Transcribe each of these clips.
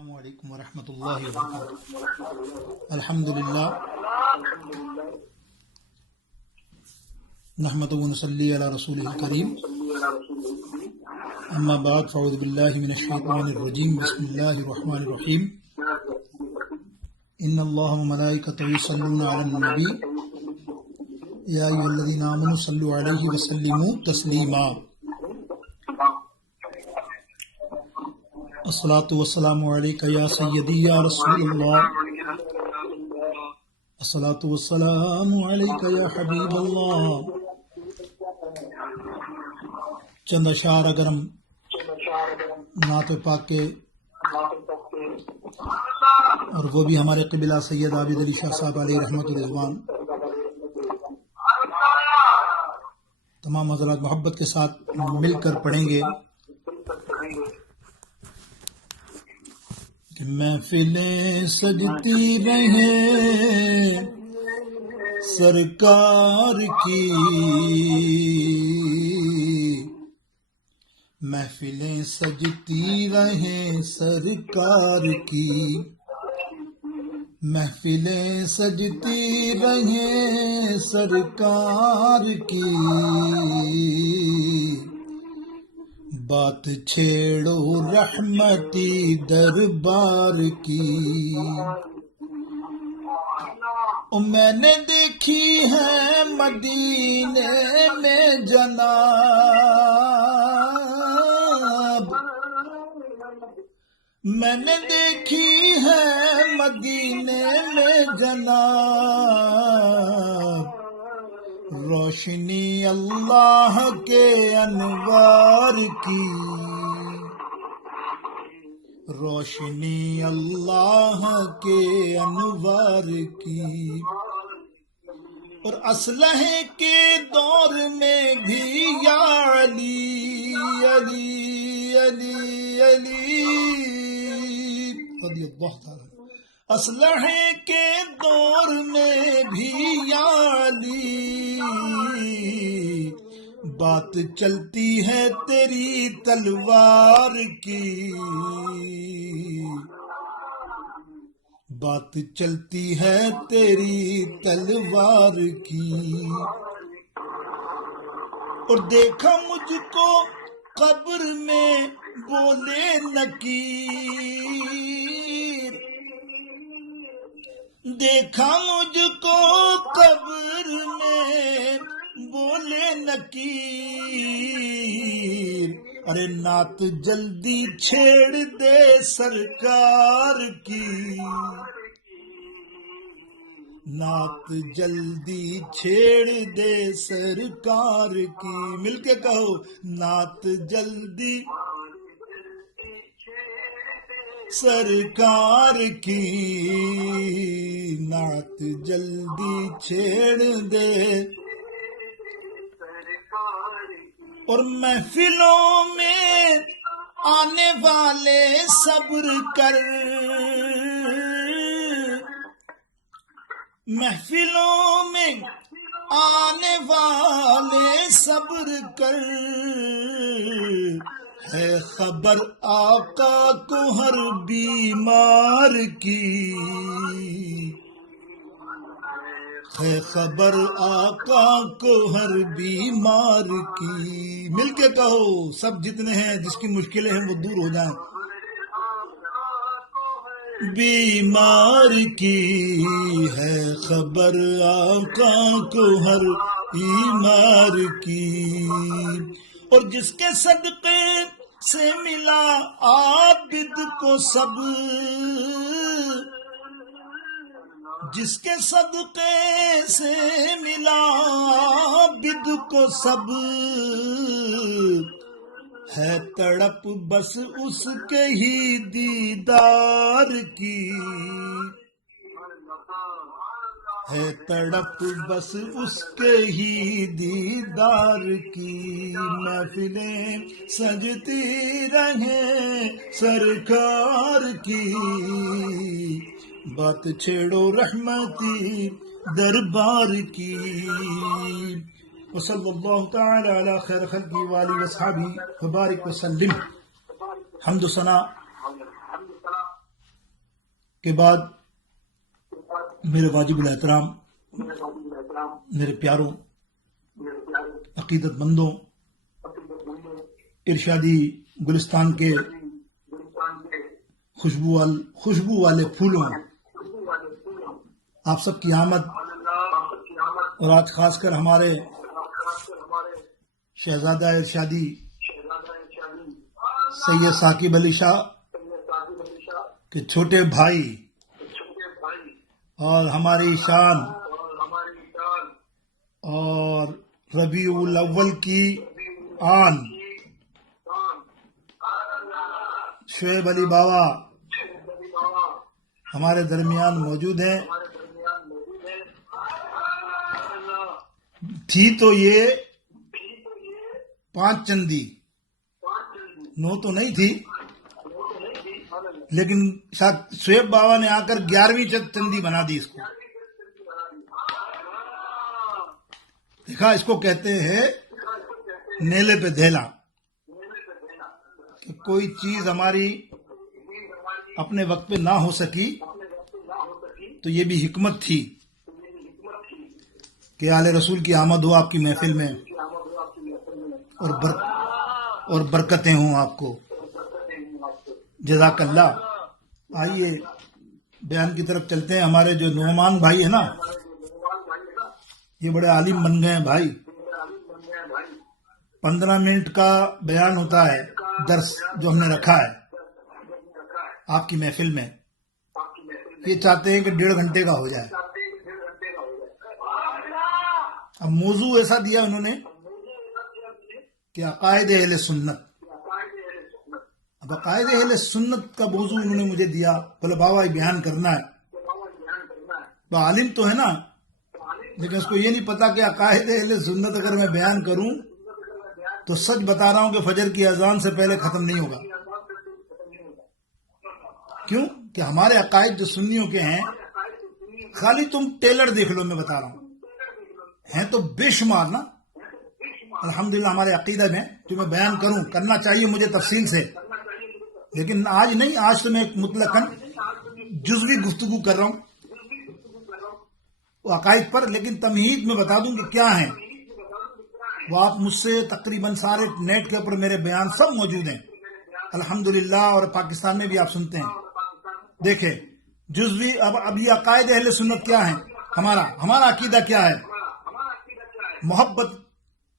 السلام علیکم ورحمۃ اللہ وبرکاتہ۔ الحمدللہ نحمد و نصلی علی رسول الکریم، اما بعد فاعوذ باللہ من الشیطان الرجیم، بسم اللہ الرحمن الرحیم۔ ان اللہ و ملائکتہ یصلون علی النبی یا ایھا الذین آمنوا صلوا علیہ وسلموا تسلیما۔ الصلاۃ والسلام علیک یا سیدی یا رسول اللہ، الصلاۃ والسلام علیک یا حبیب اللہ۔ چند اشعار اگر ہم نعت پاک کے، اور وہ بھی ہمارے قبلہ سید عابد علی شاہ صاحب علیہ رحمت الرضوان، تمام حضرات محبت کے ساتھ مل کر پڑھیں گے کہ محفلیں سجتی رہیں سرکار کی، محفلیں سجتی رہیں سرکار کی، محفلیں سجتی رہیں سرکار کی، بات چھیڑو رحمتی دربار کی۔ میں نے دیکھی ہے مدینے میں جناب، میں نے دیکھی ہے مدینے میں جناب، روشنی اللہ کے انوار کی، روشنی اللہ کے انوار کی۔ اور اسلحے کے دور میں بھی یا علی علی علی علی رضی اللہ تعالی، اسلحے کے دور میں بھی یا علی، بات چلتی ہے تیری تلوار کی، بات چلتی ہے تیری تلوار کی۔ اور دیکھا مجھ کو قبر میں بولے نکیر، دیکھا مجھ کو قبر میں بولے نکیر، ارے نعت جلدی چھیڑ دے سرکار کی، نعت جلدی چھیڑ دے سرکار کی۔ مل کے کہو، نعت جلدی سرکار کی، نعت جلدی چھیڑ دے۔ اور محفلوں میں آنے والے صبر کر، محفلوں میں آنے والے صبر کر، ہے خبر آقا کو ہر بیمار کی، ہے خبر آقا کو ہر بیمار کی۔ مل کے کہو سب جتنے ہیں، جس کی مشکلیں ہیں وہ دور ہو جائیں۔ بیمار کی ہے خبر آقا کو ہر بیمار کی۔ اور جس کے صدقے سے ملا عابد کو سب، جس کے صدقے سے ملا عابد کو سب، ہے تڑپ بس اس کے ہی دیدار کی، ہے تڑپ بس اس کے ہی دیدار کی۔ محفلیں سجتی رہیں سرکار کی، بات چھیڑو رحمتی دربار کی۔ وصلی اللہ تعالی علی خیر خلقہ وآلہ وصحبہ وبارک وسلم۔ حمد و ثنا کے بعد میرے واجب الاحترام میرے پیاروں عقیدت مندوں، ارشادی گلستان کے خوشبو والے پھولوں، آپ سب کی آمد اور آج خاص کر ہمارے شہزادہ ارشادی سید ثاقب علی شاہ کے چھوٹے بھائی اور ہماری شان اور ربیع الاول کی آن شعیب علی بابا ہمارے درمیان موجود ہیں. تھی تو یہ 5 چندی، 9 تو نہیں تھی، لیکن شعیب بابا نے آ کر 11ویں چندی بنا دی اس کو. دیکھا، اس کو کہتے ہیں نیلے پہ دھیلا، کہ کوئی چیز ہماری اپنے وقت پہ نہ ہو سکی تو یہ بھی حکمت تھی کہ آل رسول کی آمد ہو آپ کی محفل میں اور برکتیں ہوں آپ کو. جزاک اللہ. آئیے بیان کی طرف چلتے ہیں. ہمارے جو نعمان بھائی ہیں نا، یہ بڑے عالم بن گئے ہیں بھائی. 15 منٹ کا بیان ہوتا ہے، درس جو ہم نے رکھا ہے آپ کی محفل میں. یہ چاہتے ہیں کہ 1.5 گھنٹے کا ہو جائے. اب موضوع ایسا دیا انہوں نے کہ عقائد اہل سنت. اب عقائد اہل سنت کا موضوع انہوں نے مجھے دیا. بولے بابا یہ بیان کرنا ہے. وہ عالم تو ہے نا، لیکن اس کو یہ نہیں پتا کہ عقائد اہل سنت اگر میں بیان کروں تو سچ بتا رہا ہوں کہ فجر کی اذان سے پہلے ختم نہیں ہوگا. کیوں کہ ہمارے عقائد جو سنیوں کے ہیں، خالی تم ٹیلر دیکھ لو، میں بتا رہا ہوں، ہیں تو بے شمار نا. الحمدللہ ہمارے عقیدہ میں جو میں بیان کرنا چاہیے مجھے تفصیل سے، لیکن آج نہیں. آج تو میں مطلقاً جزوی گفتگو کر رہا ہوں وہ عقائد پر، لیکن تمہید میں بتا دوں کہ کیا ہیں وہ. آپ مجھ سے تقریباً سارے نیٹ کے اوپر میرے بیان سب موجود ہیں الحمدللہ، اور پاکستان میں بھی آپ سنتے ہیں. دیکھیں جزوی. اب یہ عقائد اہل سنت کیا ہیں؟ ہمارا عقیدہ کیا ہے؟ محبت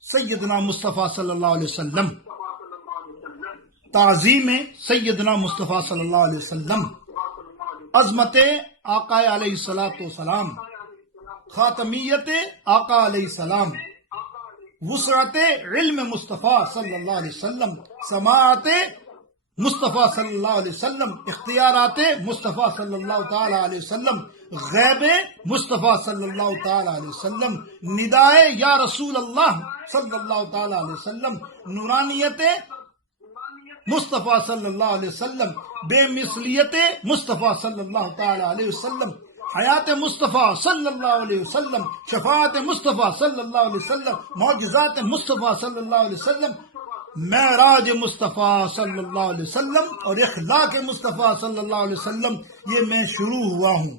سیدنا مصطفیٰ صلی اللہ علیہ وسلم، تعظیم سیدنا مصطفیٰ صلی اللہ علیہ وسلم، عظمت آقا علیہ الصلوۃ والسلام، خاتمیت آقا علیہ السلام، وسعت علم مصطفیٰ صلی اللہ علیہ وسلم، سماعت مصطفیٰ صلی اللہ علیہ وسلم، اختیارات مصطفیٰ صلی اللہ تعالی علیہ وسلم، غیب مصطفیٰ صلی اللہ تعالی علیہ وسلم، ندائے یا رسول اللہ صلی اللہ تعالی علیہ وسلم، نورانیت مصطفیٰ صلی اللہ علیہ وسلم، بے مثلیت مصطفیٰ صلی اللہ تعالی علیہ وسلم، حیات مصطفیٰ صلی اللہ علیہ وسلم، شفاعت مصطفیٰ صلی اللہ علیہ وسلم، معجزات مصطفیٰ صلی اللہ علیہ وسلم، معراج مصطفیٰ صلی اللہ علیہ وسلم اور اخلاق مصطفیٰ صلی اللہ علیہ وسلم. یہ میں شروع ہوا ہوں.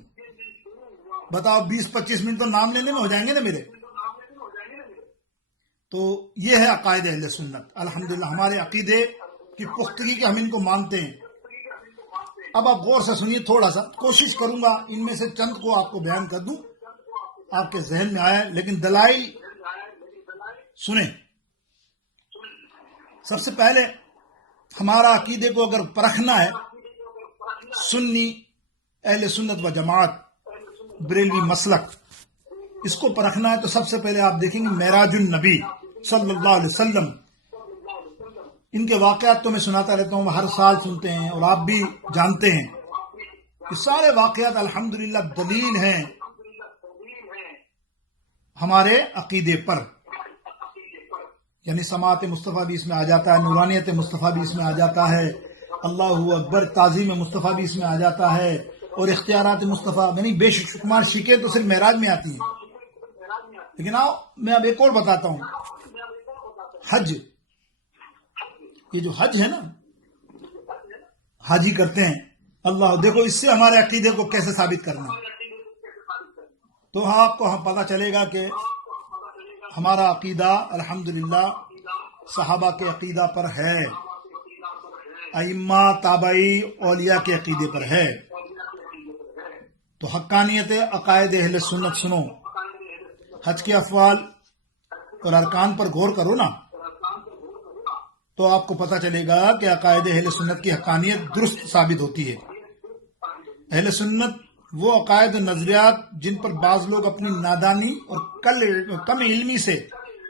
بتاؤ 20-25 منٹ تو نام لینے میں ہو جائیں گے نا میرے. تو یہ ہے عقائد اہل سنت. الحمدللہ ہمارے عقیدے کی پختگی کے ہم ان کو مانتے ہیں. اب آپ غور سے سنیے، تھوڑا سا کوشش کروں گا ان میں سے چند کو آپ کو بیان کر دوں، آپ کے ذہن میں آیا. لیکن دلائل سنیں. سب سے پہلے ہمارا عقیدے کو اگر پرکھنا ہے، سنی اہل سنت و جماعت بریلوی مسلک، اس کو پرکھنا ہے تو سب سے پہلے آپ دیکھیں گے معراج النبی صلی اللہ علیہ وسلم. ان کے واقعات تو میں سناتا رہتا ہوں، ہر سال سنتے ہیں اور آپ بھی جانتے ہیں. یہ سارے واقعات الحمدللہ دلیل ہیں ہمارے عقیدے پر. یعنی سماعت مصطفیٰ بھی اس میں آ جاتا ہے، نورانیت مصطفیٰ بھی اس میں آ جاتا ہے، اللہ اکبر تعظیم مصطفیٰ بھی اس میں آ جاتا ہے، اور اختیارات مصطفیٰ. یعنی بے شمار شکیں تو صرف معراج میں آتی ہیں. لیکن آؤ میں اب ایک اور بتاتا ہوں. حج، یہ جو حج ہے نا، حاجی کرتے ہیں اللہ دیکھو اس سے ہمارے عقیدے کو کیسے ثابت کرنا، تو آپ کو پتہ چلے گا کہ ہمارا عقیدہ الحمدللہ صحابہ کے عقیدہ پر ہے، ائمہ تابعی اولیاء کے عقیدے پر ہے۔ تو حقانیت عقائد اہل سنت سنو، حج کے افعال اور ارکان پر غور کرو نا، تو آپ کو پتہ چلے گا کہ عقائد اہل سنت کی حقانیت درست ثابت ہوتی ہے۔ اہل سنت وہ عقائد و نظریات جن پر بعض لوگ اپنی نادانی اور کم علمی سے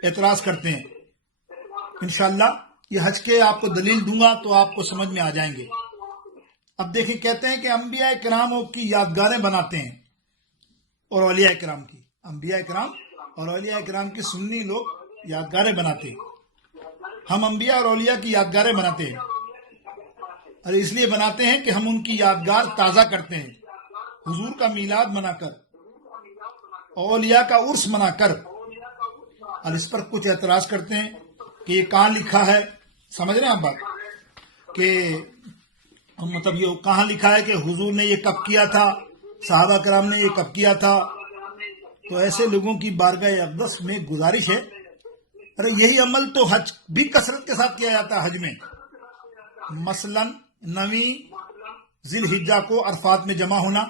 اعتراض کرتے ہیں، انشاءاللہ یہ حج کے آپ کو دلیل دوں گا تو آپ کو سمجھ میں آ جائیں گے۔ اب دیکھیں، کہتے ہیں کہ انبیاء کرام کی یادگاریں بناتے ہیں اور اولیاء کرام کی، انبیاء کرام اور اولیاء کرام کی سنی لوگ یادگاریں بناتے ہیں۔ ہم انبیاء اور اولیاء کی یادگاریں بناتے ہیں، اور اس لیے بناتے ہیں کہ ہم ان کی یادگار تازہ کرتے ہیں، حضور کا میلاد منا کر، اولیاء کا عرس منا کر۔ اور اس پر کچھ اعتراض کرتے ہیں کہ یہ کہاں لکھا ہے، سمجھ رہے ہیں آپ بات، کہ مطلب یہ کہاں لکھا ہے کہ حضور نے یہ کب کیا تھا، صحابہ کرام نے یہ کب کیا تھا۔ تو ایسے لوگوں کی بارگاہ اقدس میں گزارش ہے، ارے یہی عمل تو حج بھی کثرت کے ساتھ کیا جاتا ہے۔ حج میں مثلا 9 ذی الحجہ کو عرفات میں جمع ہونا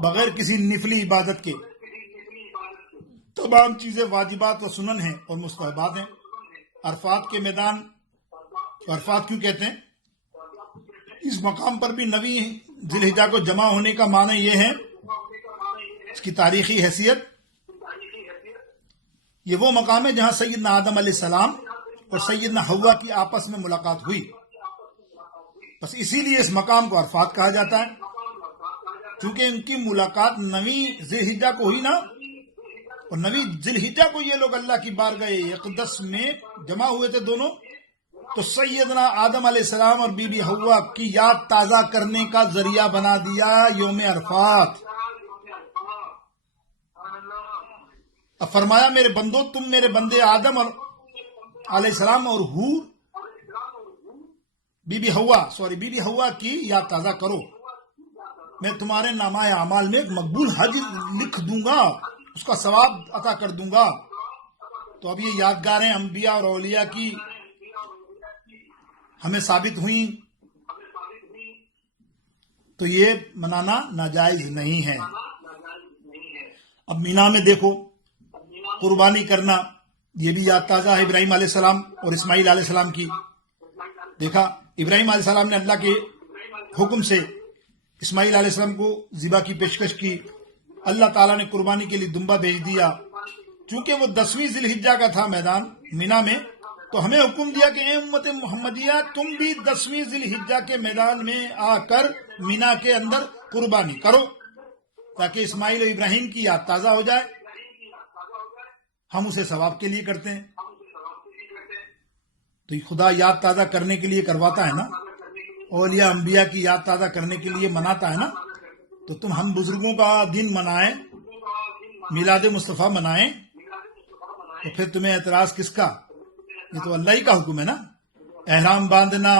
بغیر کسی نفلی عبادت کے، تمام چیزیں واجبات و سنن ہیں اور مستحبات ہیں۔ عرفات کے میدان، عرفات کیوں کہتے ہیں؟ اس مقام پر بھی 9 ذی الحجہ کو جمع ہونے کا معنی یہ ہے، اس کی تاریخی حیثیت، یہ وہ مقام ہے جہاں سیدنا آدم علیہ السلام اور سیدنا حوا کی آپس میں ملاقات ہوئی، بس اسی لیے اس مقام کو عرفات کہا جاتا ہے، کیونکہ ان کی ملاقات 9 ذی الحجہ کو ہوئی نا، اور 9 ذی الحجہ کو یہ لوگ اللہ کی بارگاہ اقدس میں جمع ہوئے تھے دونوں، تو سیدنا آدم علیہ السلام اور بی بی حوا کی یاد تازہ کرنے کا ذریعہ بنا دیا یوم عرفات۔ اب فرمایا میرے بندو، تم میرے بندے آدم اور علیہ السلام اور بی بی حوا کی یاد تازہ کرو، میں تمہارے نامہ اعمال میں ایک مقبول حج لکھ دوں گا، اس کا ثواب عطا کر دوں گا۔ تو اب یہ یادگاریں انبیاء اور اولیاء کی ہمیں ثابت ہوئیں، تو یہ منانا ناجائز نہیں ہے۔ اب مینا میں دیکھو قربانی کرنا، یہ بھی یاد تازہ ہے ابراہیم علیہ السلام اور اسماعیل علیہ السلام کی۔ دیکھا ابراہیم علیہ السلام نے اللہ کے حکم سے اسماعیل علیہ السلام کو ذبح کی پیشکش کی، اللہ تعالیٰ نے قربانی کے لیے دمبا بھیج دیا، چونکہ وہ 10ویں ذی الحجہ کا تھا میدان مینا میں، تو ہمیں حکم دیا کہ اے امت محمدیہ تم بھی 10ویں ذی الحجہ کے میدان میں آ کر مینا کے اندر قربانی کرو، تاکہ اسماعیل و ابراہیم کی یاد تازہ ہو جائے۔ ہم اسے ثواب کے لیے کرتے ہیں، تو خدا یاد تازہ کرنے کے لیے کرواتا ہے نا، اولیاء انبیاء کی یاد تازہ کرنے کے لیے مناتا ہے نا۔ تو تم ہم بزرگوں کا دن منائیں، میلاد مصطفیٰ منائیں، تو پھر تمہیں اعتراض کس کا؟ یہ تو اللہ ہی کا حکم ہے نا۔ احرام باندھنا،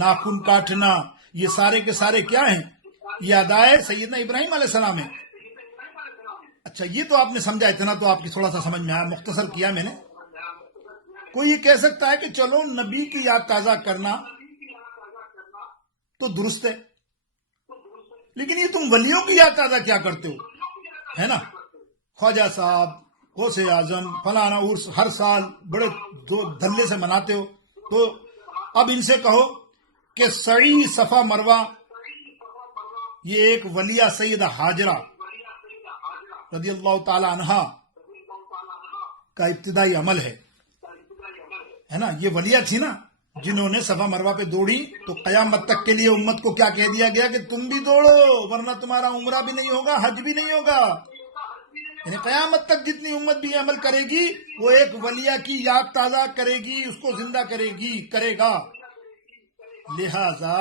ناخن کاٹنا، یہ سارے کے سارے کیا ہیں؟ یہ ادائے سیدنا ابراہیم علیہ السلام ہے۔ اچھا یہ تو آپ نے سمجھا، اتنا تو آپ کی تھوڑا سا سمجھ میں آیا، مختصر کیا میں نے۔ کوئی یہ کہہ سکتا ہے کہ چلو نبی کی یاد تازہ کرنا تو درست ہے، لیکن یہ تم ولیوں کی یاد تازہ کیا کرتے ہو، ہے نا؟ خواجہ صاحب، غوث اعظم، فلانا عرس ہر سال بڑے دھلے سے مناتے ہو، تو اب ان سے کہو کہ سعی صفا مروہ یہ ایک ولیہ سیدہ ہاجرہ رضی اللہ تعالی عنہا کا ابتدائی عمل ہے نا۔ یہ ولیہ تھی نا جنہوں نے صفا مروہ پہ دوڑی، تو قیامت تک کے لیے امت کو کیا کہہ دیا گیا کہ تم بھی دوڑو، ورنہ تمہارا عمرہ بھی نہیں ہوگا، حج بھی نہیں ہوگا۔ یعنی قیامت تک جتنی امت بھی عمل کرے گی وہ ایک ولیہ کی یاد تازہ کرے گی، اس کو زندہ کرے گا۔ لہذا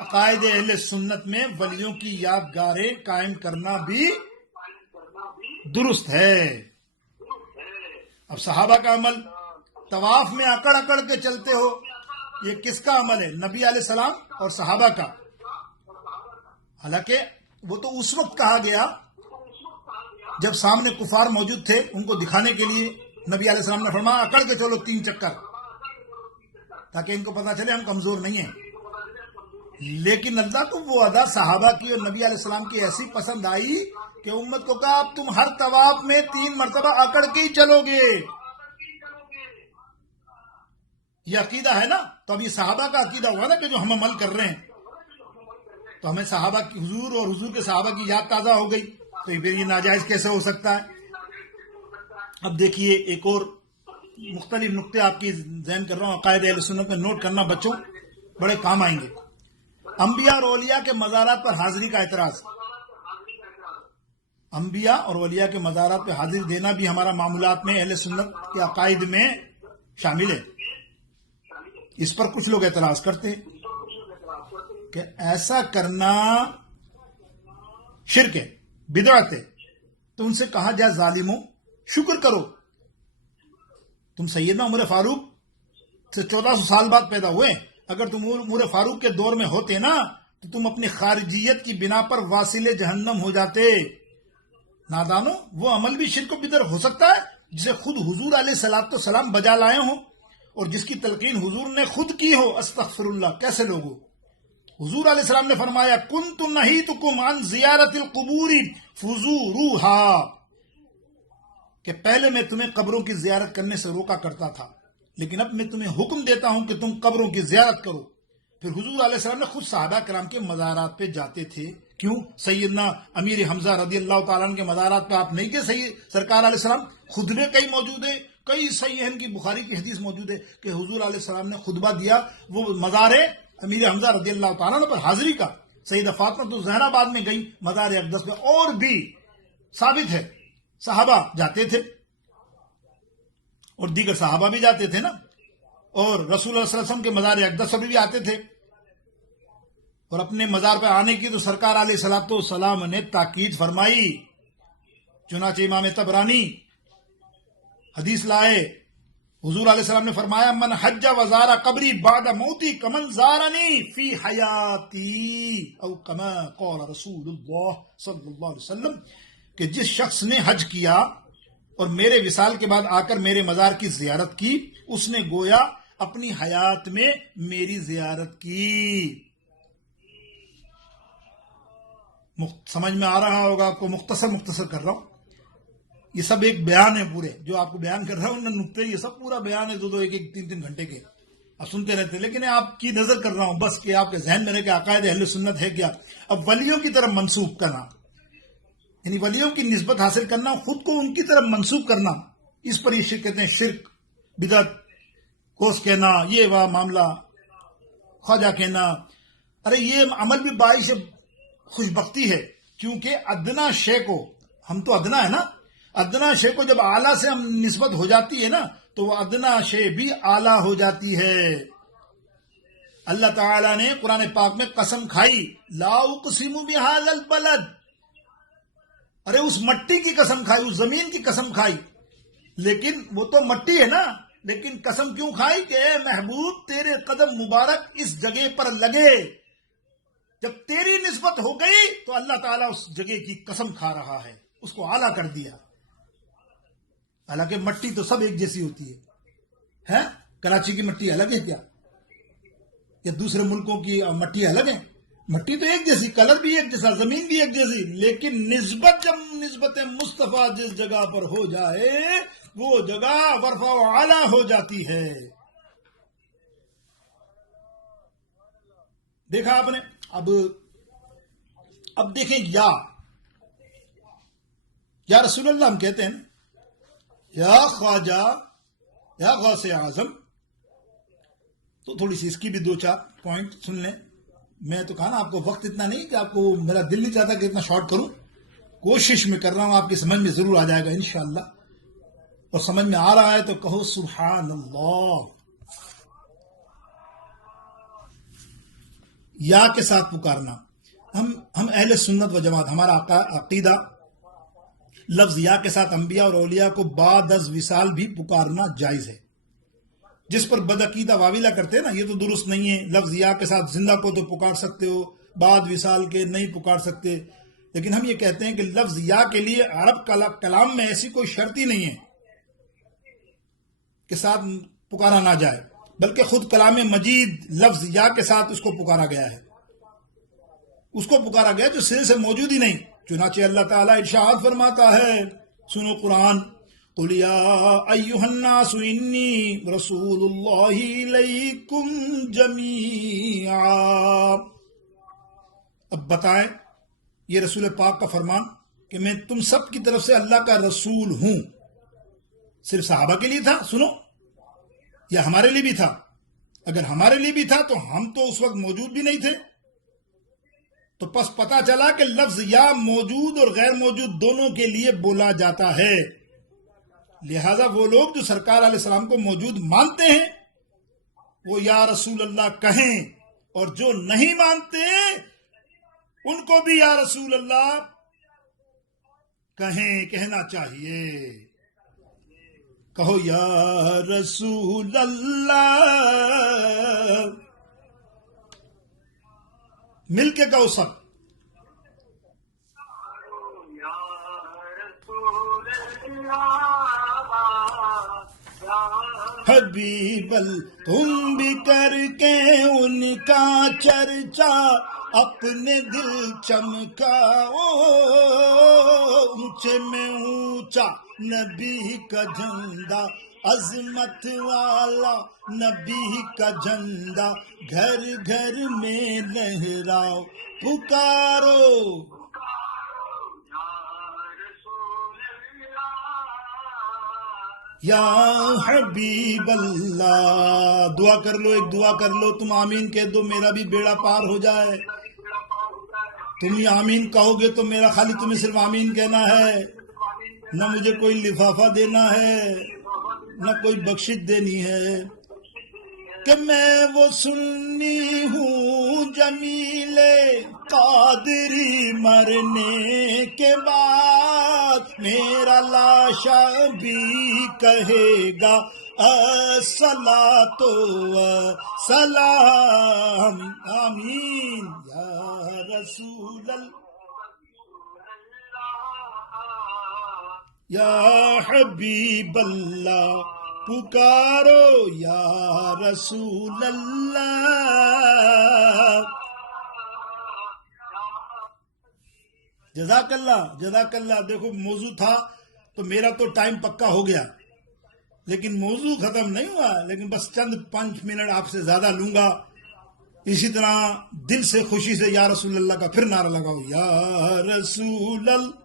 عقائد اہل سنت میں ولیوں کی یادگاریں قائم کرنا بھی درست ہے۔ اب صحابہ کا عمل، طواف میں اکڑ اکڑ کے چلتے ہو، یہ کس کا عمل ہے؟ نبی علیہ السلام اور صحابہ کا۔ حالانکہ وہ تو اس وقت کہا گیا جب سامنے کفار موجود تھے، ان کو دکھانے کے لیے نبی علیہ السلام نے فرمایا اکڑ کے چلو 3 چکر، تاکہ ان کو پتا چلے ہم کمزور نہیں ہیں. لیکن اللہ کو وہ ادا صحابہ کی اور نبی علیہ السلام کی ایسی پسند آئی کہ امت کو کہا اب تم ہر طواف میں 3 مرتبہ اکڑ کے ہی چلو گے. یہ عقیدہ ہے نا، تو اب یہ صحابہ کا عقیدہ ہوا نا کہ جو ہم عمل کر رہے ہیں، تو ہمیں صحابہ کی حضور اور حضور کے صحابہ کی یاد تازہ ہو گئی، تو یہ ناجائز کیسے ہو سکتا ہے؟ اب دیکھیے ایک اور مختلف نقطے آپ کی ذہن کر رہا ہوں، عقائد اہل سنت میں نوٹ کرنا بچوں، بڑے کام آئیں گے. انبیاء اور اولیاء کے مزارات پر حاضری کا اعتراض. انبیاء اور اولیاء کے مزارات پہ حاضری دینا بھی ہمارا معمولات میں اہل سنت کے عقائد میں شامل ہے. اس پر کچھ لوگ اعتراض کرتے ہیں کہ ایسا کرنا شرک ہے، بدعت ہے. تو ان سے کہا جائے ظالموں شکر کرو، تم سیدنا عمر فاروق سے 1400 سال بعد پیدا ہوئے. اگر تم عمر فاروق کے دور میں ہوتے نا تو تم اپنی خارجیت کی بنا پر واصل جہنم ہو جاتے. نادانو، وہ عمل بھی شرک و بدعت ہو سکتا ہے جسے خود حضور علیہ الصلوۃ والسلام بجا لائے ہوں اور جس کی تلقین حضور نے خود کی ہو. استغفر اللہ، کیسے لوگوں؟ حضور علیہ السلام نے فرمایا کنت نہیتکم عن زیارت القبور فزوروها، کہ پہلے میں تمہیں قبروں کی زیارت کرنے سے روکا کرتا تھا، لیکن اب میں تمہیں حکم دیتا ہوں کہ تم قبروں کی زیارت کرو. پھر حضور علیہ السلام نے خود صحابہ کرام کے مزارات پہ جاتے تھے. کیوں؟ سیدنا امیر حمزہ رضی اللہ تعالیٰ عنہ کے مزارات پہ آپ نہیں گئے؟ سرکار علیہ السلام خطبے کئی موجود ہے، کئی صحیح کی بخاری کی حدیث موجود ہے کہ حضور علیہ السلام نے خطبہ دیا وہ مزار امیر حمزہ رضی اللہ تعالیٰ عنہ پر حاضری کا. سیدہ فاطمہ تو زہرا بعد میں گئی مزار اقدس پہ، اور بھی ثابت ہے صحابہ جاتے تھے اور دیگر صحابہ بھی جاتے تھے نا، اور رسول اللہ صلی اللہ علیہ وسلم کے مزار اقدس بھی آتے تھے. اور اپنے مزار پہ آنے کی تو سرکار علیہ الصلوۃ والسلام نے تاکید فرمائی. چنانچہ امام طبرانی حدیث لائے، حضور علیہ السلام نے فرمایا من حج وزار قبری بعد موتی کمن زارنی فی حیاتی، او کما قال رسول اللہ صلی اللہ علیہ وسلم، کہ جس شخص نے حج کیا اور میرے وصال کے بعد آ کر میرے مزار کی زیارت کی، اس نے گویا اپنی حیات میں میری زیارت کی. سمجھ میں آ رہا ہوگا آپ کو، مختصر کر رہا ہوں. یہ سب ایک بیان ہے، پورے جو آپ کو بیان کر رہا ہوں نقطے، یہ سب پورا بیان ہے، 2 1 3 گھنٹے کے آپ سنتے رہتے، لیکن آپ کی نظر کر رہا ہوں بس کہ آپ کے ذہن میں رہے کہ عقائد اہل سنت ہے کیا. اب ولیوں کی طرف منسوب کرنا، یعنی ولیوں کی نسبت حاصل کرنا، خود کو ان کی طرف منسوب کرنا، اس پر یہ شرک کہتے ہیں. شرک، بدعت، کوس کہنا، یہ وہ معاملہ، خواجہ کہنا. ارے یہ عمل بھی باعث خوش بختی ہے، کیونکہ ادنا شے کو، ہم تو ادنا ہے نا، ادنا شے کو جب اعلیٰ سے ہم نسبت ہو جاتی ہے نا تو وہ ادنا شے بھی اعلیٰ ہو جاتی ہے. اللہ تعالیٰ نے قرآن پاک میں قسم کھائی، لا اقسم بہذا البلد، ارے اس مٹی کی قسم کھائی، اس زمین کی قسم کھائی، لیکن وہ تو مٹی ہے نا، لیکن قسم کیوں کھائی کہ اے محبوب تیرے قدم مبارک اس جگہ پر لگے. جب تیری نسبت ہو گئی تو اللہ تعالیٰ اس جگہ کی قسم کھا رہا ہے، اس کو اعلیٰ کر دیا. حالانکہ مٹی تو سب ایک جیسی ہوتی ہے. کراچی کی مٹی الگ ہے کیا؟ یا دوسرے ملکوں کی مٹی الگ ہے؟ مٹی تو ایک جیسی، کلر بھی ایک جیسا، زمین بھی ایک جیسی، لیکن نسبت، جب نسبت مصطفیٰ جس جگہ پر ہو جائے وہ جگہ ورفع و اعلیٰ ہو جاتی ہے. دیکھا آپ نے. اب دیکھیں، یا رسول اللہ ہم کہتے ہیں، یا خواجہ، یا غوث اعظم، تو تھوڑی سی اس کی بھی 2 4 پوائنٹ سن لیں. میں تو کہا نا آپ کو وقت اتنا نہیں کہ آپ کو، میرا دل نہیں چاہتا کہ اتنا شارٹ کروں، کوشش میں کر رہا ہوں، آپ کی سمجھ میں ضرور آ جائے گا انشاءاللہ. اور سمجھ میں آ رہا ہے تو کہو سبحان اللہ. یا کے ساتھ پکارنا، ہم اہل سنت و جماعت، ہمارا عقیدہ لفظ یا کے ساتھ انبیاء اور اولیاء کو بعد از وصال بھی پکارنا جائز ہے. جس پر بدعقیدہ واویلا کرتے ہیں نا، یہ تو درست نہیں ہے. لفظ یا کے ساتھ زندہ کو تو پکار سکتے ہو، بعد وصال کے نہیں پکار سکتے، لیکن ہم یہ کہتے ہیں کہ لفظ یا کے لیے عرب کلام میں ایسی کوئی شرط ہی نہیں ہے کہ ساتھ پکارا نہ جائے، بلکہ خود کلام مجید لفظ یا کے ساتھ اس کو پکارا گیا ہے، اس کو پکارا گیا جو سرے سے موجود ہی نہیں۔ چنانچہ اللہ تعالیٰ ارشاد فرماتا ہے، سنو قرآن، قُلْ يَا أَيُّهَا النَّاسُ إِنِّي رَسُولُ اللَّهِ إِلَيْكُمْ جَمِيعًا۔ اب بتائیں، یہ رسول پاک کا فرمان کہ میں تم سب کی طرف سے اللہ کا رسول ہوں، صرف صحابہ کے لیے تھا سنو، یا ہمارے لیے بھی تھا؟ اگر ہمارے لیے بھی تھا تو ہم تو اس وقت موجود بھی نہیں تھے، تو پس پتا چلا کہ لفظ یا موجود اور غیر موجود دونوں کے لیے بولا جاتا ہے۔ لہذا وہ لوگ جو سرکار علیہ السلام کو موجود مانتے ہیں وہ یا رسول اللہ کہیں، اور جو نہیں مانتے ان کو بھی یا رسول اللہ کہنا چاہیے۔ کہو یا رسول اللہ، مل کے کہو سب، حبیب تم بھی کر کے ان کا چرچا اپنے دل چمکاؤ، اونچے میں اونچا نبی کا جھنڈا، عظمت والا نبی کا جھنڈا، گھر گھر میں لہراؤ، پکارو یا حبیب اللہ۔ دعا کر لو، ایک دعا کر لو، تم آمین کہہ دو، میرا بھی بیڑا پار ہو جائے۔ تم ہی آمین کہو گے تو میرا خالی تمہیں صرف آمین کہنا ہے، نہ مجھے کوئی لفافہ دینا ہے، نہ کوئی بخشش دینی ہے، کہ میں وہ سنی ہوں جمیل قادری، مرنے کے بعد میرا لاشا بھی کہے گا الصلاۃ والسلام، آمین یا رسول اللہ یا حبیب اللہ، پکارو یا رسول اللہ۔ جزاک اللہ، جزاک اللہ۔ دیکھو موضوع تھا تو میرا تو ٹائم پکا ہو گیا، لیکن موضوع ختم نہیں ہوا، لیکن بس چند 5 منٹ آپ سے زیادہ لوں گا۔ اسی طرح دل سے خوشی سے یا رسول اللہ کا پھر نعرہ لگاؤ، یا رسول اللہ۔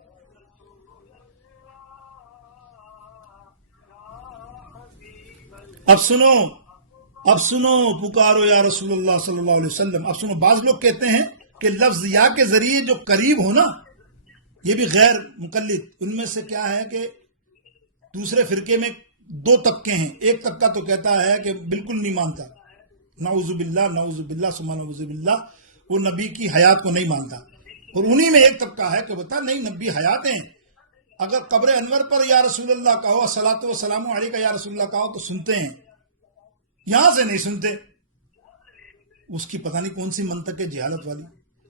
اب سنو پکارو یا رسول اللہ صلی اللہ علیہ وسلم۔ اب سنو، بعض لوگ کہتے ہیں کہ لفظ یا کے ذریعے جو قریب ہو نا، یہ بھی غیر مقلد۔ ان میں سے کیا ہے کہ دوسرے فرقے میں 2 طبقے ہیں۔ ایک طبقہ تو کہتا ہے کہ بالکل نہیں مانتا، نعوذ باللہ نعوذ باللہ ثم نعوذ باللہ، وہ نبی کی حیات کو نہیں مانتا۔ اور انہی میں ایک طبقہ ہے کہ بتا نہیں، نبی حیات ہیں، اگر قبر انور پر یا رسول اللہ کہو، الصلاۃ والسلام علیکہ یا رسول اللہ کہو تو سنتے ہیں، یہاں سے نہیں سنتے۔ اس کی پتہ نہیں کون سی منطق ہے جہالت والی،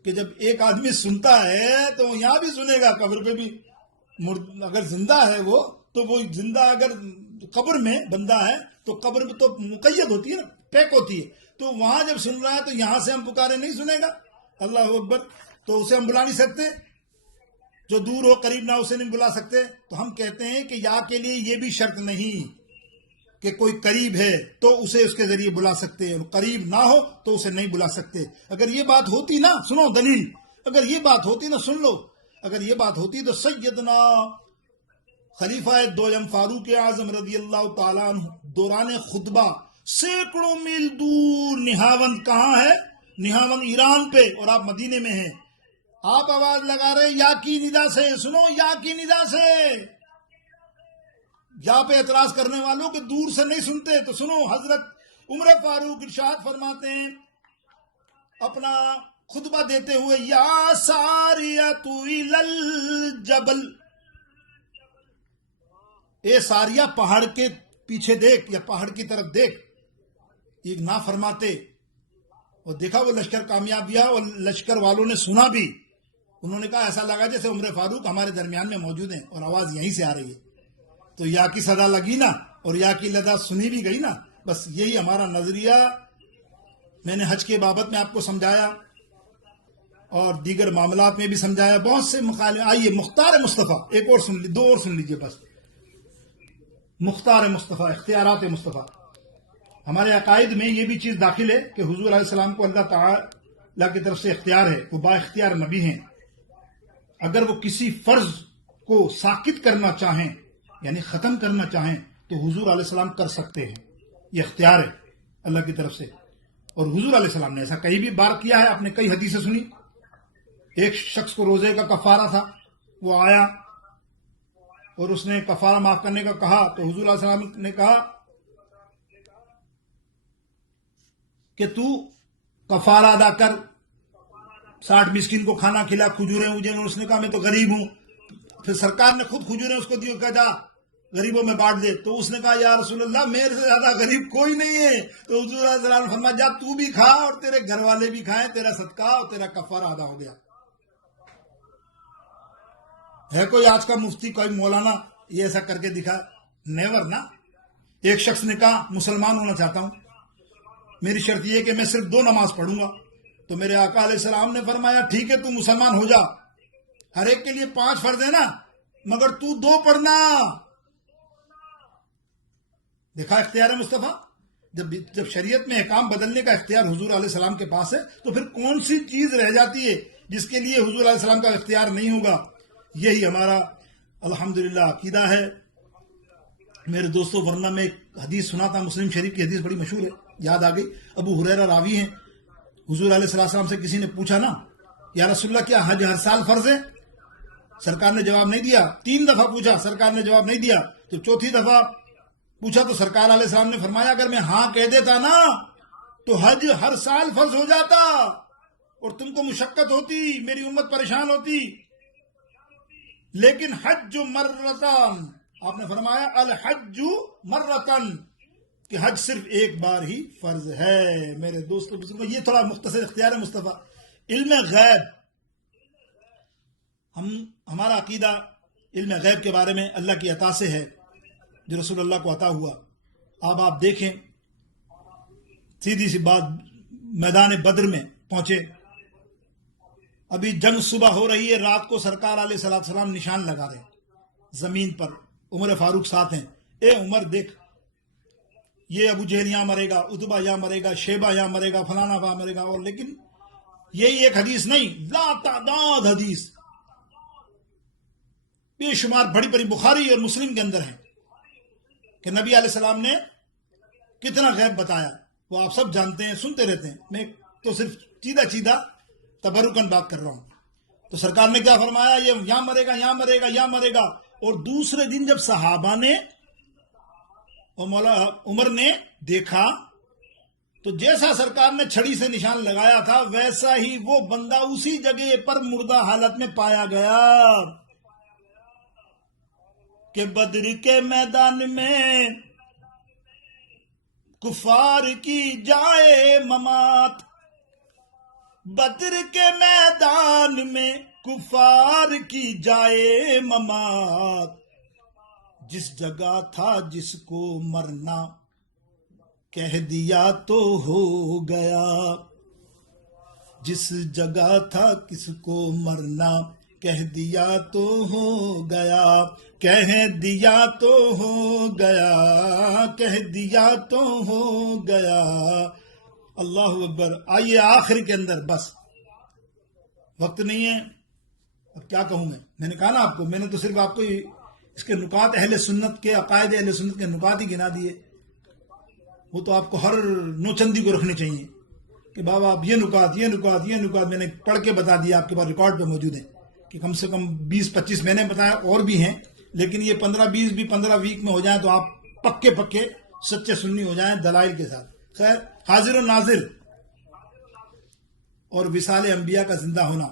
کہ جب ایک آدمی سنتا ہے تو یہاں بھی سنے گا، قبر پہ بھی۔ اگر زندہ ہے وہ تو وہ زندہ، اگر قبر میں بندہ ہے تو قبر میں تو مقید ہوتی ہے نا، پیک ہوتی ہے، تو وہاں جب سن رہا ہے تو یہاں سے ہم پکارے نہیں سنے گا، اللہ اکبر، تو اسے ہم بلا نہیں سکتے، جو دور ہو قریب نہ اسے نہیں بلا سکتے۔ تو ہم کہتے ہیں کہ یا کے لیے یہ بھی شرط نہیں کہ کوئی قریب ہے تو اسے اس کے ذریعے بلا سکتے ہیں، قریب نہ ہو تو اسے نہیں بلا سکتے۔ اگر یہ بات ہوتی نا، سنو دلیل، اگر یہ بات ہوتی نا، سن لو، اگر یہ بات ہوتی تو سیدنا خلیفہ دوم فاروق اعظم رضی اللہ تعالیٰ عنہ دوران خطبہ سینکڑوں میل دور، نہاوند کہاں ہے؟ نہاوند ایران پہ، اور آپ مدینے میں ہیں، آپ آواز لگا رہے یا کی ندا سے، سنو یا کی ندا سے۔ یا پہ اعتراض کرنے والوں کے دور سے نہیں سنتے، تو سنو، حضرت عمر فاروق ارشاد فرماتے ہیں اپنا خطبہ دیتے ہوئے، یا ساریۃ الی الجبل، اے ساریہ پہاڑ کے پیچھے دیکھ، یا پہاڑ کی طرف دیکھ۔ ایک نہ فرماتے اور دیکھا وہ لشکر کامیاب کیا اور لشکر والوں نے سنا بھی. انہوں نے کہا ایسا لگا جیسے عمر فاروق ہمارے درمیان میں موجود ہیں اور آواز یہیں سے آ رہی ہے. تو یا کی صدا لگی نا اور یا کی لدا سنی بھی گئی نا. بس یہی ہمارا نظریہ. میں نے حج کے بابت میں آپ کو سمجھایا اور دیگر معاملات میں بھی سمجھایا. بہت سے مخالف. آئیے مختار مصطفیٰ ایک اور سن لی، دو اور سن لیجئے بس. مختار مصطفیٰ، اختیارات مصطفیٰ. ہمارے عقائد میں یہ بھی چیز داخل ہے کہ حضور علیہ السلام کو اللہ تعالی کی طرف سے اختیار ہے. وہ با اختیار نبی ہیں. اگر وہ کسی فرض کو ساقط کرنا چاہیں یعنی ختم کرنا چاہیں تو حضور علیہ السلام کر سکتے ہیں. یہ اختیار ہے اللہ کی طرف سے. اور حضور علیہ السلام نے ایسا کئی بھی بار کیا ہے. آپ نے کئی حدیثیں سنی. ایک شخص کو روزے کا کفارہ تھا، وہ آیا اور اس نے کفارہ معاف کرنے کا کہا تو حضور علیہ السلام نے کہا کہ تو کفارہ ادا کر، 60 مسکین کو کھانا کھلا، کھجوریں اجیں. اور اس نے کہا میں تو غریب ہوں. پھر سرکار نے خود کھجوریں اس کو دی، کہا جا غریبوں میں بانٹ دے. تو اس نے کہا یا رسول اللہ میرے سے زیادہ غریب کوئی نہیں ہے. تو حضور علیہ السلام نے فرمایا جا تو بھی کھا اور تیرے گھر والے بھی کھائیں، تیرا صدقہ اور تیرا کفارہ ادا ہو گیا. ہے کوئی آج کا مفتی، کوئی مولانا یہ ایسا کر کے دکھا؟ نیور نا. ایک شخص نے کہا مسلمان ہونا چاہتا ہوں، میری شرط یہ ہے کہ میں صرف 2 نماز پڑھوں گا. تو میرے آقا علیہ السلام نے فرمایا ٹھیک ہے تو مسلمان ہو جا. ہر ایک کے لیے 5 فرض ہے نا، مگر تو 2 پڑھنا. دیکھا اختیار مصطفیٰ. جب شریعت میں احکام بدلنے کا اختیار حضور علیہ السلام کے پاس ہے تو پھر کون سی چیز رہ جاتی ہے جس کے لیے حضور علیہ السلام کا اختیار نہیں ہوگا. یہی ہمارا الحمدللہ عقیدہ ہے میرے دوستوں. ورنہ میں ایک حدیث سنا تھا، مسلم شریف کی حدیث بڑی مشہور ہے، یاد آ گئی. ابو ہریرہ راوی ہیں. حضور علیہ السلام سے کسی نے پوچھا نا یا رسول اللہ کیا حج ہر سال فرض ہے؟ سرکار نے جواب نہیں دیا. 3 دفعہ پوچھا، سرکار نے جواب نہیں دیا. تو چوتھی دفعہ پوچھا تو سرکار علیہ السلام نے فرمایا اگر میں ہاں کہہ دیتا نا تو حج ہر سال فرض ہو جاتا اور تم کو مشقت ہوتی، میری امت پریشان ہوتی. لیکن حج مرتان، آپ نے فرمایا الحج مرتن، کہ حج صرف ایک بار ہی فرض ہے. میرے دوستوں بزرگوں، یہ تھوڑا مختصر اختیار ہے مصطفیٰ. علم غیب، ہمارا عقیدہ علم غیب کے بارے میں اللہ کی عطا سے ہے جو رسول اللہ کو عطا ہوا. اب آپ دیکھیں سیدھی سی بات، میدان بدر میں پہنچے، ابھی جنگ صبح ہو رہی ہے، رات کو سرکار علیہ السلام نشان لگا رہے ہیں زمین پر. عمر فاروق ساتھ ہیں. اے عمر دیکھ، یہ ابو جہل یہاں مرے گا، اتبا یہاں مرے گا، شیبہ یہاں مرے گا، فلانا وہاں مرے گا. اور لیکن یہی ایک حدیث نہیں، لا تعداد حدیث بے شمار بڑی بڑی بخاری اور مسلم کے اندر ہیں کہ نبی علیہ السلام نے کتنا غیب بتایا. وہ آپ سب جانتے ہیں، سنتے رہتے ہیں. میں تو صرف چیدہ تبرکن بات کر رہا ہوں. تو سرکار نے کیا فرمایا؟ یہ یہاں مرے گا، یہاں مرے گا، یہاں مرے گا. اور دوسرے دن جب صحابہ نے اور مولا عمر نے دیکھا تو جیسا سرکار نے چھڑی سے نشان لگایا تھا ویسا ہی وہ بندہ اسی جگہ پر مردہ حالت میں پایا گیا کہ بدر کے میدان میں کفار کی جائے ممات. بدر کے میدان میں کفار کی جائے ممات. جس جگہ تھا جس کو مرنا کہہ دیا تو ہو گیا. جس جگہ تھا کس کو مرنا کہہ دیا تو ہو گیا. کہہ دیا تو ہو گیا، کہہ دیا تو ہو گیا. اللہ اکبر. آئیے آخر کے اندر، بس وقت نہیں ہے، اب کیا کہوں میں نے کہا نا آپ کو، میں نے تو صرف آپ کو اس کے نکات اہل سنت کے عقائد اہل سنت کے نکات ہی گنا دیے. وہ تو آپ کو ہر نوچندی کو رکھنے چاہیے کہ بابا آپ یہ نکات میں نے پڑھ کے بتا دیا، آپ کے پاس ریکارڈ پہ موجود ہیں کہ کم سے کم 20-25 میں نے بتایا، اور بھی ہیں، لیکن یہ 15-20 بھی 15 ویک میں ہو جائیں تو آپ پکے سچے سنی ہو جائیں دلائل کے ساتھ. خیر، حاضر و ناظر اور وصال انبیاء کا زندہ ہونا،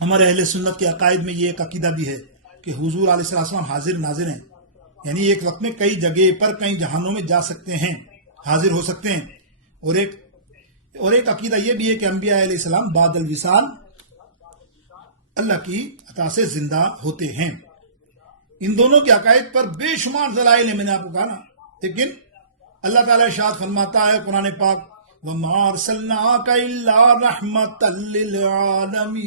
ہمارے اہل سنت کے عقائد میں یہ ایک عقیدہ بھی ہے کہ حضور علیہ السلام حاضر ناظر ہیں. یعنی ایک وقت میں کئی جگہ پر کئی جہانوں میں جا سکتے ہیں، حاضر ہو سکتے ہیں. اور ایک اور ایک عقیدہ یہ بھی ہے کہ انبیاء علیہ السلام بعد الوصال اللہ کی عطا سے زندہ ہوتے ہیں. ان دونوں کے عقائد پر بے شمار دلائل ہیں، میں نے آپ کو کہا نا. لیکن اللہ تعالیٰ ارشاد فرماتا ہے قرآن پاک وَمَا أَرْسَلْنَاكَ إِلَّا رَحْمَةً لِّلْعَالَمِينَ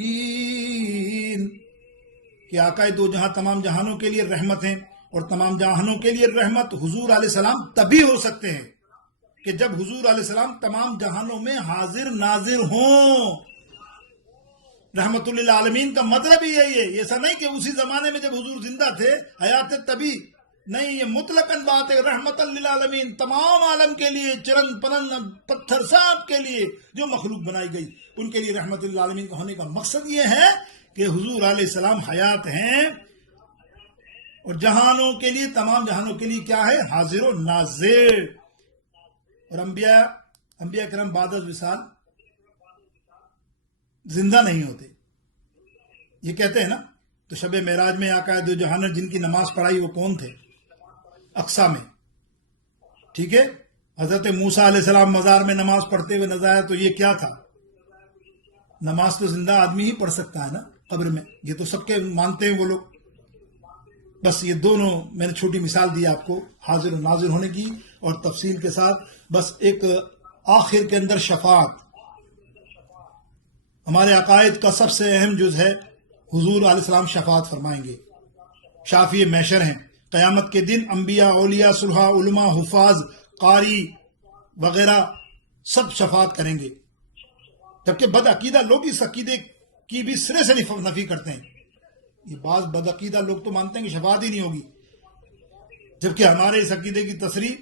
کہ آقائے دو جہاں تمام جہانوں کے لیے رحمت ہیں، اور تمام جہانوں کے لیے رحمت حضور علیہ السلام تبھی ہو سکتے ہیں کہ جب حضور علیہ السلام تمام جہانوں میں حاضر ناظر ہوں. رحمت للعالمین کا مطلب ہی یہی ہے. ایسا نہیں کہ اسی زمانے میں جب حضور زندہ تھے حیات تبھی نہیں، یہ مطلقاً بات ہے. رحمت للعالمین تمام عالم کے لیے، چرن پرن پتھر سانپ کے لیے جو مخلوق بنائی گئی ان کے لیے رحمت للعالمین کا ہونے کا مقصد یہ ہے کہ حضور علیہ السلام حیات ہیں، اور جہانوں کے لیے، تمام جہانوں کے لیے کیا ہے؟ حاضر و ناظر. اور انبیاء کرام بعد الوصال زندہ نہیں ہوتے. یہ کہتے ہیں نا. تو شب معراج میں آقا دو جہان جن کی نماز پڑھائی وہ کون تھے؟ اقصا میں. ٹھیک ہے. حضرت موسیٰ علیہ السلام مزار میں نماز پڑھتے ہوئے نظر آیا تو یہ کیا تھا؟ نماز تو زندہ آدمی ہی پڑھ سکتا ہے نا قبر میں. یہ تو سب کے مانتے ہیں وہ لوگ. بس یہ دونوں میں نے چھوٹی مثال دی آپ کو حاضر و ناظر ہونے کی اور تفصیل کے ساتھ. بس ایک آخر کے اندر شفاعت ہمارے عقائد کا سب سے اہم جز ہے. حضور علیہ السلام شفاعت فرمائیں گے، شافی محشر ہیں. قیامت کے دن انبیاء، اولیاء، صلحاء، علماء، حفاظ، قاری وغیرہ سب شفاعت کریں گے. جبکہ بد عقیدہ لوگ اس عقیدے کی بھی سرے سے نفی کرتے ہیں. یہ بعض بد عقیدہ لوگ تو مانتے ہیں کہ شفاعت ہی نہیں ہوگی، جبکہ ہمارے اس عقیدے کی تصریح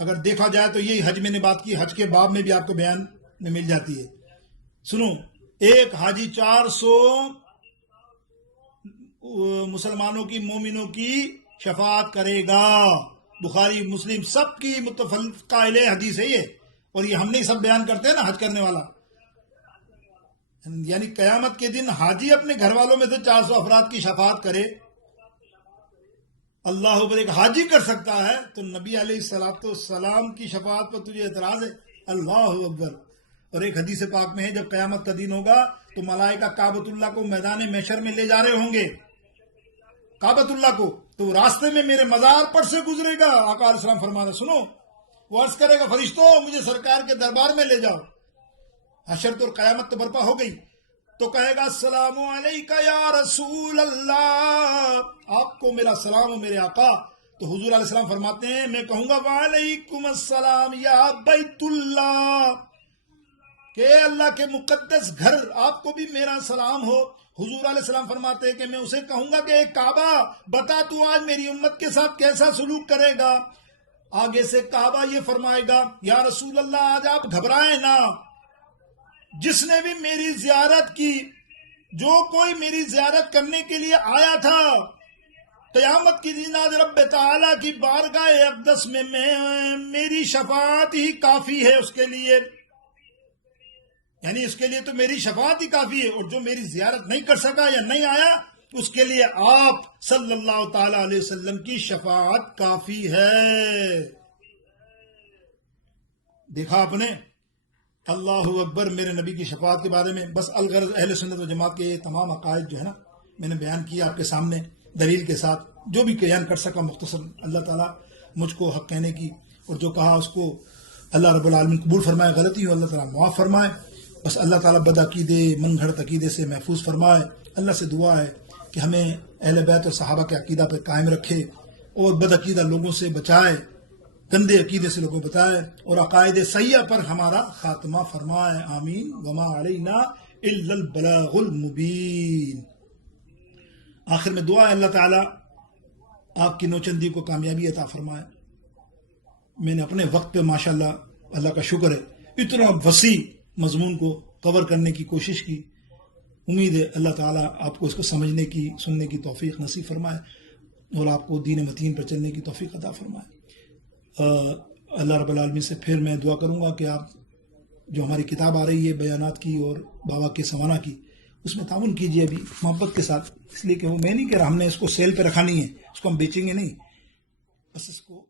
اگر دیکھا جائے تو یہی حج میں نے بات کی، حج کے باب میں بھی آپ کو بیان میں مل جاتی ہے. سنو، ایک حاجی 400 مسلمانوں کی، مومنوں کی شفاعت کرے گا. بخاری مسلم سب کی متفق علیہ حدیث ہے یہ. اور یہ ہم نہیں سب بیان کرتے ہیں نا حج کرنے والا. یعنی قیامت کے دن حاجی اپنے گھر والوں میں سے 400 افراد کی شفاعت کرے. اللہ اکبر. ایک حاجی کر سکتا ہے تو نبی علیہ السلام کی شفاعت پر تجھے اعتراض ہے؟ اللہ اکبر. اور ایک حدیث پاک میں ہے جب قیامت کا دن ہوگا تو ملائکہ کعبۃ اللہ کو میدان محشر میں لے جا رہے ہوں گے. کعبۃ اللہ کو تو راستے میں میرے مزار پر سے گزرے گا. آقا علیہ السلام فرمانا سنو، وہ عرض کرے گا فرشتوں مجھے سرکار کے دربار میں لے جاؤ. حشر تو قیامت تو برپا ہو گئی تو کہے گا السلام علیکہ یا رسول اللہ، آپ کو میرا سلام و میرے آقا. تو حضور علیہ السلام فرماتے ہیں میں کہوں گا وعلیکم السلام یا بیت اللہ، کہ اللہ کے مقدس گھر آپ کو بھی میرا سلام ہو. حضور علیہ السلام فرماتے ہیں کہ میں اسے کہوں گا کہ اے کعبہ بتا تو آج میری امت کے ساتھ کیسا سلوک کرے گا. آگے سے کعبہ یہ فرمائے گا یا رسول اللہ آج آپ گھبرائیں نہ، جس نے بھی میری زیارت کی، جو کوئی میری زیارت کرنے کے لیے آیا تھا، قیامت کی دن آج رب تعالیٰ کی بارگاہ اقدس میں میری شفاعت ہی کافی ہے اس کے لیے. یعنی اس کے لیے تو میری شفاعت ہی کافی ہے، اور جو میری زیارت نہیں کر سکا یا نہیں آیا اس کے لیے آپ صلی اللہ تعالی علیہ وسلم کی شفاعت کافی ہے. دیکھا آپ نے. اللہ اکبر. میرے نبی کی شفاعت کے بارے میں بس الغرض اہل سنت و جماعت کے تمام عقائد جو ہے نا میں نے بیان کیا آپ کے سامنے دلیل کے ساتھ، جو بھی بیان کر سکا مختصر. اللہ تعالیٰ مجھ کو حق کہنے کی اور جو کہا اس کو اللہ رب العالمین قبول فرمائے، غلطی ہو اللہ تعالیٰ معاف فرمائے. بس اللہ تعالیٰ بد عقیدے، من گھڑت عقیدے سے محفوظ فرمائے. اللہ سے دعا ہے کہ ہمیں اہل بیت اور صحابہ کے عقیدہ پر قائم رکھے اور بد عقیدہ لوگوں سے بچائے، گندے عقیدے سے لوگوں کو بتائے، اور عقائد صحیحہ پر ہمارا خاتمہ فرمائے. آمین. وما علینا الا البلاغ المبین. آخر میں دعا ہے اللہ تعالیٰ آپ کی نوچندی کو کامیابی عطا فرمائے. میں نے اپنے وقت پہ ماشاءاللہ اللہ کا شکر ہے اتنا وسیع مضمون کو کور کرنے کی کوشش کی. امید ہے اللہ تعالیٰ آپ کو اس کو سمجھنے کی، سننے کی توفیق نصیب فرمائے اور آپ کو دین متین پر چلنے کی توفیق عطا فرمائے. اللہ رب العالمین سے پھر میں دعا کروں گا کہ آپ جو ہماری کتاب آ رہی ہے بیانات کی اور بابا کے سوانح کی، اس میں تعاون کیجیے ابھی محبت کے ساتھ. اس لیے کہ وہ میں نہیں کہہ رہا ہم نے اس کو سیل پہ رکھا نہیں ہے، اس کو ہم بیچیں گے نہیں، بس اس کو